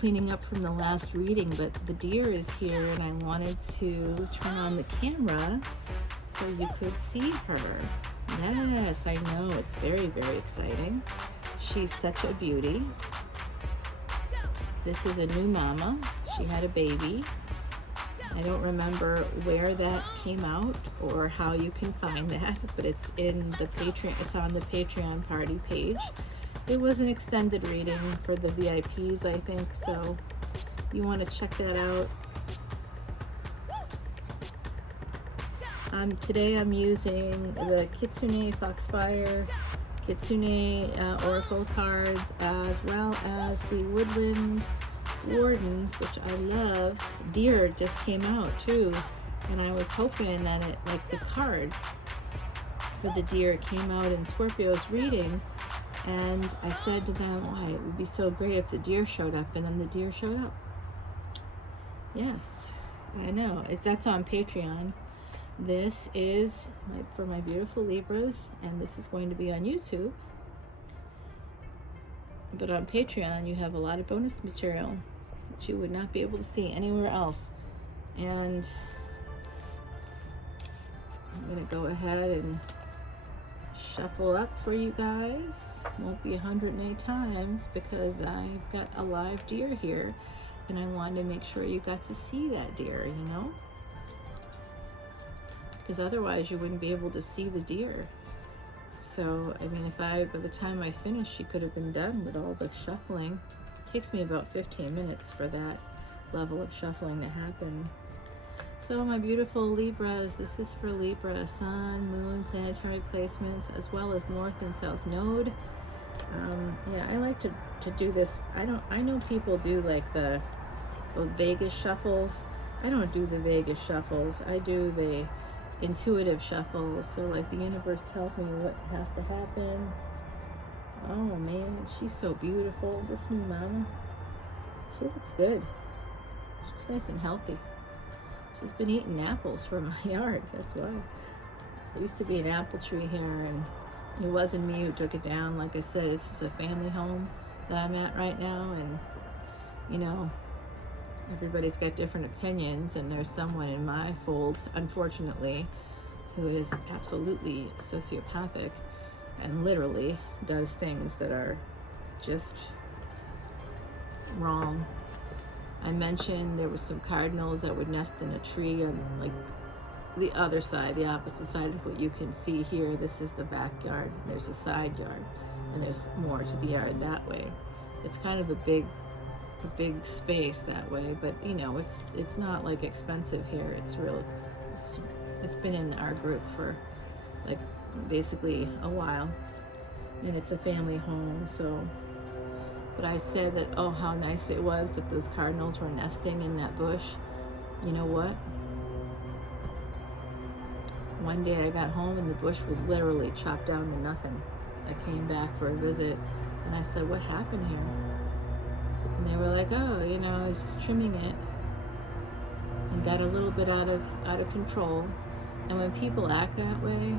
cleaning up from the last reading, but the deer is here and I wanted to turn on the camera so you could see her. Yes, I know, it's very, very exciting. She's such a beauty. This is a new mama. She had a baby. I don't remember where that came out or how you can find that, but it's in the Patreon. It's on the Patreon party page. It was an extended reading for the VIPs, I think, so you want to check that out. Today I'm using the Kitsune Foxfire Kitsune Oracle cards, as well as the Woodland Wardens, which I love. Deer just came out too, and I was hoping that it, like the card for the deer, came out in Scorpio's reading, and I said to them, "Why, it would be so great if the deer showed up," and then the deer showed up. Yes, I know. That's on Patreon. This is for my beautiful Libras, and this is going to be on YouTube. But on Patreon, you have a lot of bonus material that you would not be able to see anywhere else. And I'm going to go ahead and shuffle up for you guys. Won't be 108 times because I've got a live deer here, and I wanted to make sure you got to see that deer, you know? Because otherwise you wouldn't be able to see the deer. So, I mean, by the time I finish, she could have been done with all the shuffling. It takes me about 15 minutes for that level of shuffling to happen. So, my beautiful Libras, this is for Libra, Sun, Moon, planetary placements, as well as North and South Node. Yeah, I like to do this. I know people do like the Vegas shuffles. I don't do the Vegas shuffles. I do the intuitive shuffle. So like the universe tells me what has to happen. Oh man, she's so beautiful, this new mama. She looks good. She's nice and healthy. She's been eating apples from my yard, that's why. There used to be an apple tree here, and it wasn't me who took it down. Like I said, this is a family home that I'm at right now, and you know, everybody's got different opinions, and there's someone in my fold, unfortunately, who is absolutely sociopathic and literally does things that are just wrong. I mentioned there were some cardinals that would nest in a tree on like the other side, the opposite side of what you can see here. This is the backyard. There's a side yard, and there's more to the yard that way. It's kind of a big space that way, but you know, it's not like expensive here. It's been in our group for like basically a while, and it's a family home. So, but I said that, oh, how nice it was that those cardinals were nesting in that bush. You know what? One day I got home and the bush was literally chopped down to nothing. I came back for a visit and I said, what happened here? And they were like, oh, you know, I was just trimming it and got a little bit out of control. And when people act that way,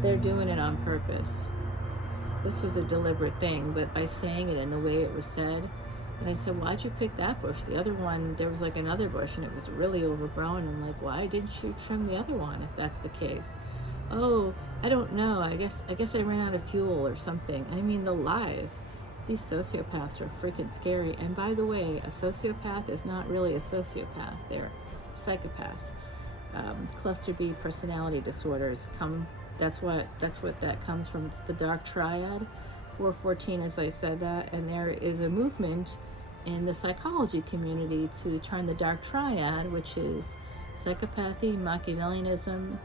they're doing it on purpose. This was a deliberate thing, but by saying it in the way it was said, and I said, why'd you pick that bush? The other one, there was like another bush and it was really overgrown. I'm like, why didn't you trim the other one if that's the case? Oh, I don't know. I guess I ran out of fuel or something. I mean, the lies. These sociopaths are freaking scary. And by the way, a sociopath is not really a sociopath. They're a psychopath. Cluster B personality disorders come. That's what that comes from. It's the dark triad. 414, as I said that, and there is a movement in the psychology community to turn the dark triad, which is psychopathy, Machiavellianism,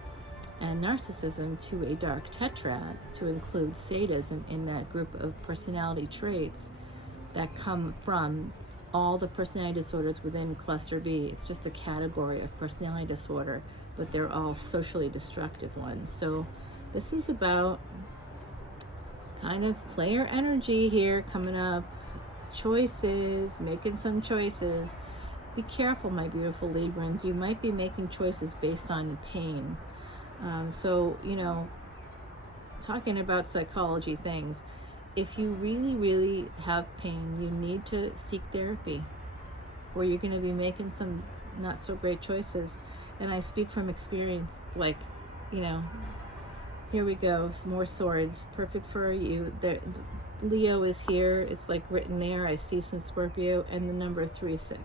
and narcissism, to a dark tetrad, to include sadism in that group of personality traits that come from all the personality disorders within cluster B. It's just a category of personality disorder, but they're all socially destructive ones. So this is about kind of player energy here coming up. Choices, making some choices. Be careful, my beautiful Librans. You might be making choices based on pain. So, you know, talking about psychology things, if you really, really have pain, you need to seek therapy, or you're going to be making some not so great choices. And I speak from experience, like, you know, here we go, some more swords, perfect for you. There, Leo is here, it's like written there. I see some Scorpio, and the number 36.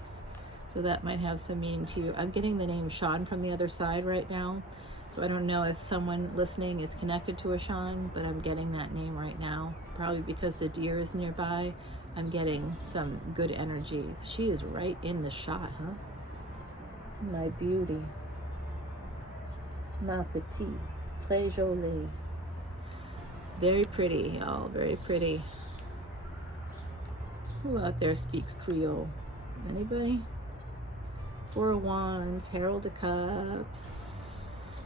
So that might have some meaning to you. I'm getting the name Sean from the other side right now. So I don't know if someone listening is connected to a Sean, but I'm getting that name right now. Probably because the deer is nearby. I'm getting some good energy. She is right in the shot, huh? My beauty. Ma petite. Très jolie. Very pretty, y'all. Very pretty. Who out there speaks Creole? Anybody? Four of Wands, Herald of Cups.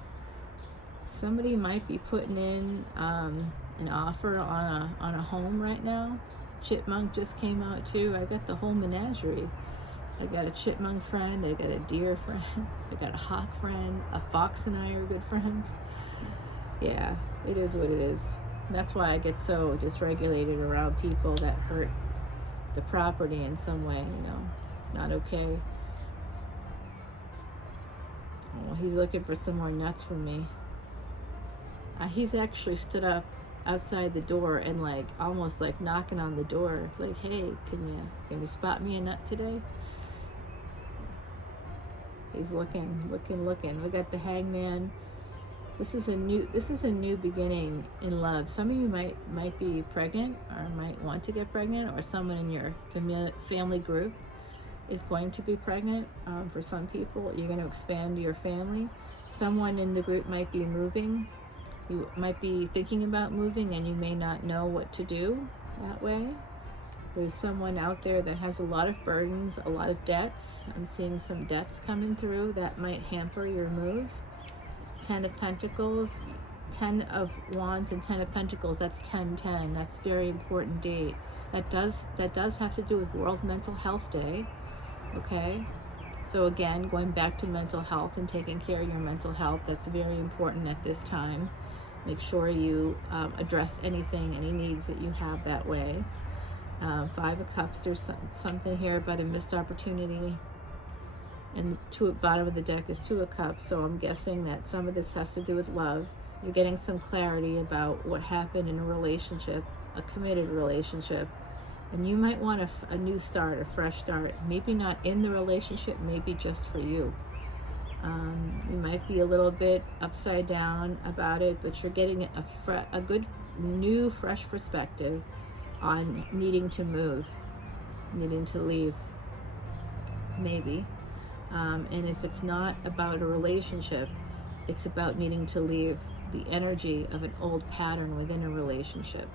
Somebody might be putting in an offer on a home right now. Chipmunk just came out too. I got the whole menagerie. I got a chipmunk friend, I got a deer friend, I got a hawk friend, a fox and I are good friends. Yeah, it is what it is. That's why I get so dysregulated around people that hurt the property in some way, you know. It's not okay. Oh, he's looking for some more nuts from me. He's actually stood up outside the door and like almost like knocking on the door, like, hey, can you spot me a nut today? He's looking. We got the Hangman. This is a new beginning in love. Some of you might be pregnant or might want to get pregnant, or someone in your family group is going to be pregnant. For some people, you're going to expand your family. Someone in the group might be moving. You might be thinking about moving and you may not know what to do that way. There's someone out there that has a lot of burdens, a lot of debts. I'm seeing some debts coming through that might hamper your move. 10 of Pentacles, 10 of Wands and 10 of Pentacles, that's 10-10. That's a very important date. That does have to do with World Mental Health Day, okay? So again, going back to mental health and taking care of your mental health, that's very important at this time. Make sure you address any needs that you have that way. 5 of Cups, there's something here about a missed opportunity. And bottom of the deck is 2 of Cups, so I'm guessing that some of this has to do with love. You're getting some clarity about what happened in a relationship, a committed relationship. And you might want a new start, a fresh start. Maybe not in the relationship, maybe just for you. You might be a little bit upside down about it, but you're getting a good, new, fresh perspective on needing to move, needing to leave, maybe. And if it's not about a relationship, it's about needing to leave the energy of an old pattern within a relationship.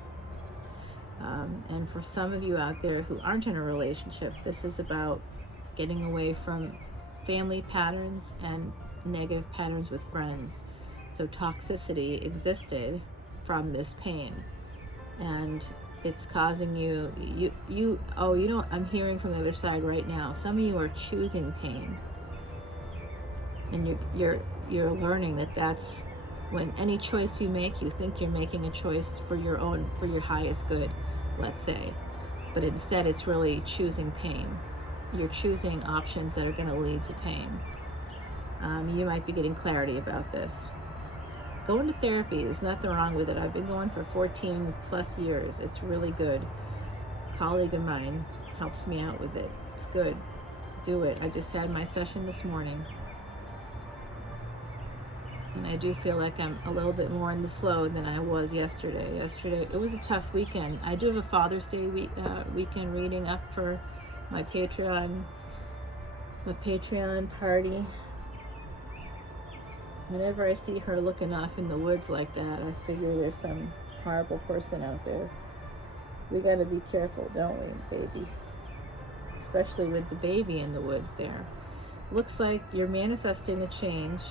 And for some of you out there who aren't in a relationship, this is about getting away from family patterns and negative patterns with friends. So toxicity existed from this pain, and it's causing I'm hearing from the other side right now, some of you are choosing pain, and you're learning that's when any choice you make, you think you're making a choice for your highest good, let's say, but instead it's really choosing pain. You're choosing options that are going to lead to pain. You might be getting clarity about this. Going to therapy, there's nothing wrong with it. I've been going for 14 plus years. It's really good. A colleague of mine helps me out with it. It's good. Do it. I just had my session this morning. And I do feel like I'm a little bit more in the flow than I was yesterday. Yesterday, it was a tough weekend. I do have a Father's Day weekend reading up for my Patreon party. Whenever I see her looking off in the woods like that, I figure there's some horrible person out there. We gotta be careful, don't we, baby? Especially with the baby in the woods there. Looks like you're manifesting a change.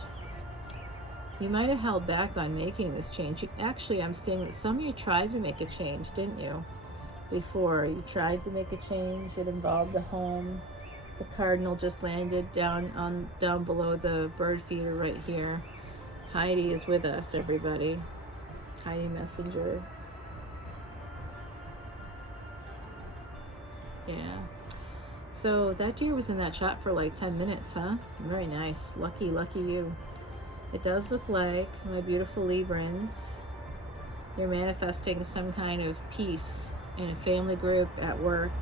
You might have held back on making this change. Actually, I'm seeing that some of you tried to make a change, didn't you? Before, you tried to make a change. It involved the home. The cardinal just landed down below the bird feeder right here. Heidi is with us, everybody. Heidi Messenger. Yeah. So that deer was in that shot for like 10 minutes, huh? Very nice. Lucky, lucky you. It does look like, my beautiful Librans, you're manifesting some kind of peace in a family group, at work,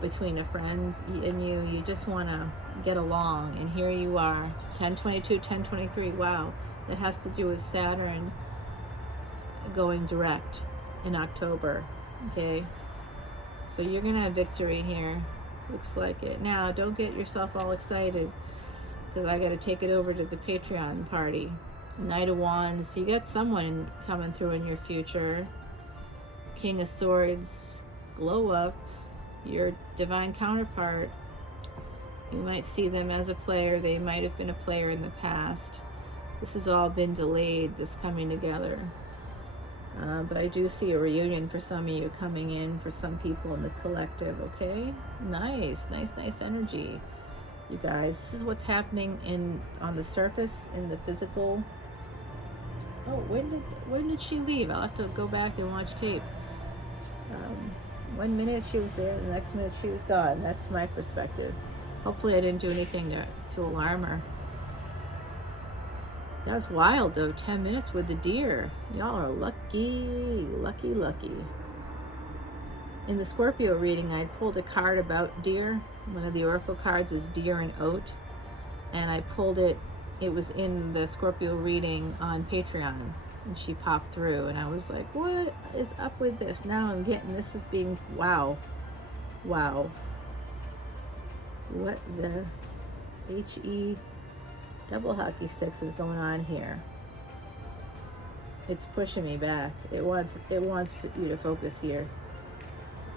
between a friend and you. You just want to get along, and here you are. 1022, 1023. Wow. That has to do with Saturn going direct in October. Okay. So you're going to have victory here. Looks like it. Now, don't get yourself all excited, because I got to take it over to the Patreon party. Knight of Wands. You got someone coming through in your future. King of Swords. Glow up. Your divine counterpart. You might see them as a player. They might have been a player in the past. This has all been delayed, this coming together. But I do see a reunion for some of you coming in, for some people in the collective, okay? Nice, nice, nice energy. You guys, this is what's happening on the surface, in the physical. Oh, when did she leave? I'll have to go back and watch tape. 1 minute she was there, the next minute she was gone. That's my perspective. Hopefully I didn't do anything to alarm her. That was wild though, 10 minutes with the deer. Y'all are lucky, lucky, lucky. In the Scorpio reading, I pulled a card about deer. One of the oracle cards is deer and oat. And I pulled it, it was in the Scorpio reading on Patreon. And she popped through and I was like, what is up with this? Now I'm getting, this is being, wow. Wow. What the H-E double hockey sticks is going on here? It's pushing me back. It wants you to focus here.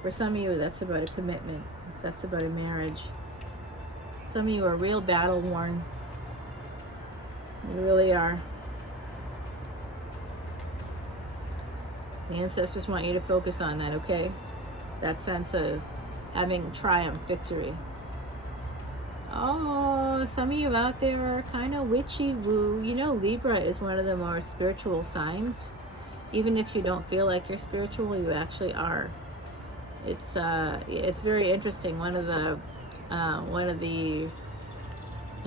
For some of you, that's about a commitment. That's about a marriage. Some of you are real battle worn. You really are. The ancestors want you to focus on that, okay? That sense of having triumph, victory. Oh, some of you out there are kind of witchy woo. You know, Libra is one of the more spiritual signs. Even if you don't feel like you're spiritual, you actually are. It's very interesting. One of the I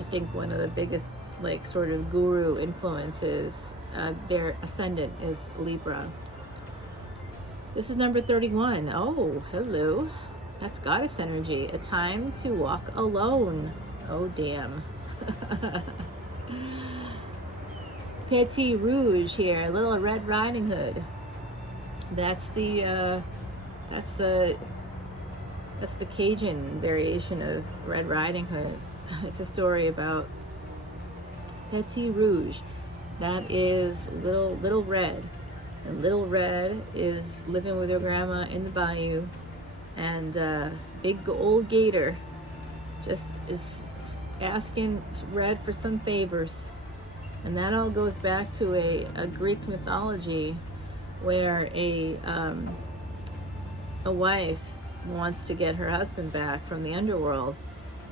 think one of the biggest like sort of guru influences, their ascendant is Libra. This is number 31. Oh, hello. That's goddess energy. A time to walk alone. Oh, damn. Petit Rouge here. Little Red Riding Hood. That's the Cajun variation of Red Riding Hood. It's a story about Petit Rouge. That is Little Red. And Little Red is living with her grandma in the bayou. And big old gator just is asking Red for some favors. And that all goes back to a Greek mythology where a wife wants to get her husband back from the underworld,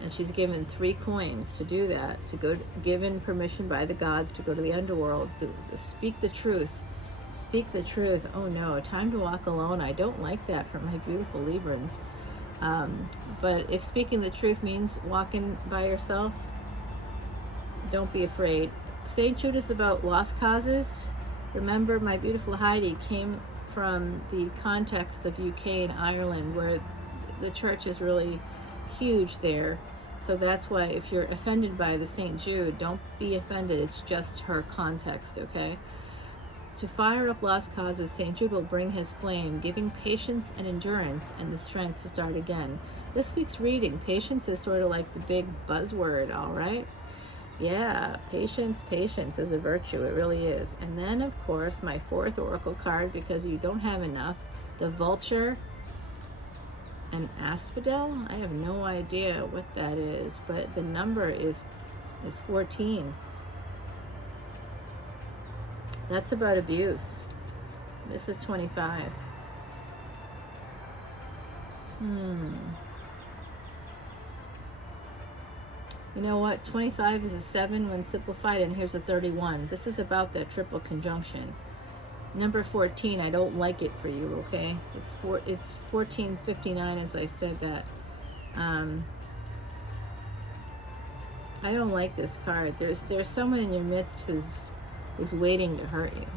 and she's given 3 coins to do that, to go, given permission by the gods to go to the underworld, to speak the truth. Speak the truth. Oh no, time to walk alone. I don't like that for my beautiful Librans. But if speaking the truth means walking by yourself, don't be afraid. St. Jude is about lost causes. Remember, my beautiful Heidi came from the context of UK and Ireland, where the church is really huge there. So that's why if you're offended by the St. Jude, don't be offended. It's just her context, okay? To fire up lost causes, St. Jude will bring his flame, giving patience and endurance and the strength to start again. This week's reading, patience is sort of like the big buzzword, all right? Yeah, patience is a virtue. It really is. And then, of course, my 4th oracle card, because you don't have enough, the Vulture and Asphodel. I have no idea what that is, but the number is 14. That's about abuse. This is 25. You know what? 25 is a 7 when simplified, and here's a 31. This is about that triple conjunction. Number 14, I don't like it for you, okay? It's 1459, as I said that. I don't like this card. There's someone in your midst who's waiting to hurt you.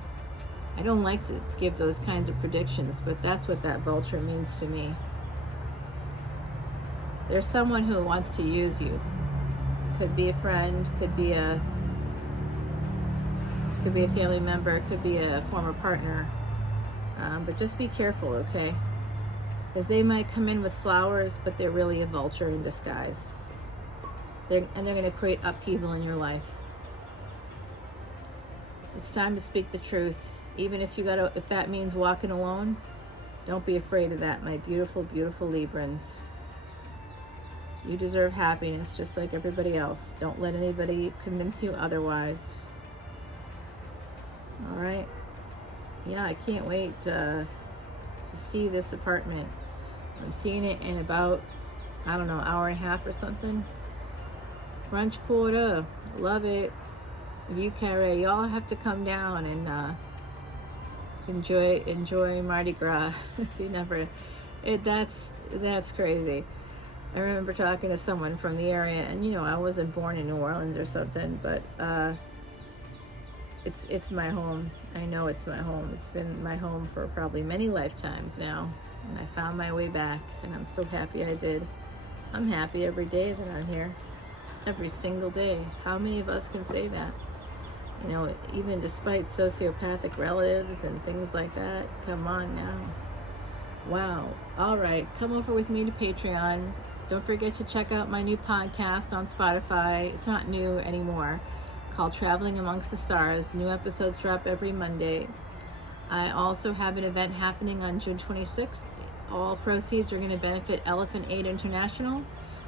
I don't like to give those kinds of predictions, but that's what that vulture means to me. There's someone who wants to use you. Could be a friend, could be a family member, could be a former partner. But just be careful, okay? Because they might come in with flowers, but they're really a vulture in disguise. They're going to create upheaval in your life. It's time to speak the truth. Even if if that means walking alone, don't be afraid of that, my beautiful, beautiful Librans. You deserve happiness just like everybody else. Don't let anybody convince you otherwise. All right. Yeah, I can't wait to see this apartment. I'm seeing it in about, I don't know, hour and a half or something. French Quarter, love it. Vieux Carré, y'all have to come down and enjoy Mardi Gras. If you never, that's crazy. I remember talking to someone from the area, and you know, I wasn't born in New Orleans or something, but it's my home. I know it's my home. It's been my home for probably many lifetimes now, and I found my way back, and I'm so happy I did. I'm happy every day that I'm here. Every single day. How many of us can say that? You know, even despite sociopathic relatives and things like that. Come on now. Wow. All right. Come over with me to Patreon. Don't forget to check out my new podcast on Spotify. It's not new anymore. Called Traveling Amongst the Stars. New episodes drop every Monday. I also have an event happening on June 26th. All proceeds are going to benefit Elephant Aid International.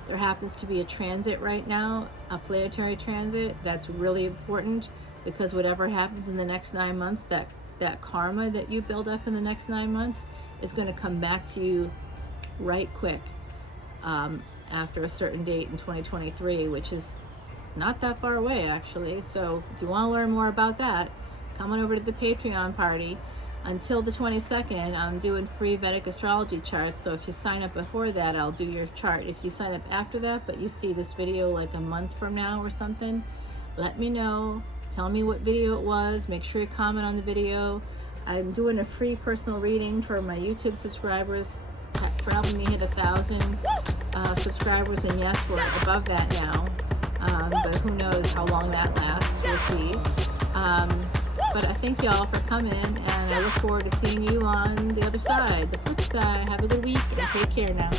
There happens to be a transit right now, a planetary transit. That's really important because whatever happens in the next 9 months, that karma that you build up in the next 9 months is going to come back to you right quick after a certain date in 2023, which is not that far away actually. So if you want to learn more about that, come on over to the Patreon party. Until the 22nd, I'm doing free Vedic astrology charts. So if you sign up before that, I'll do your chart. If you sign up after that, but you see this video like a month from now or something, let me know. Tell me what video it was. Make sure you comment on the video. I'm doing a free personal reading for my YouTube subscribers for helping me hit 1,000 subscribers. And yes, we're above that now. But who knows how long that lasts. We'll see. But I thank y'all for coming, and I look forward to seeing you on the other side, the flip side. Have a good week, and take care now.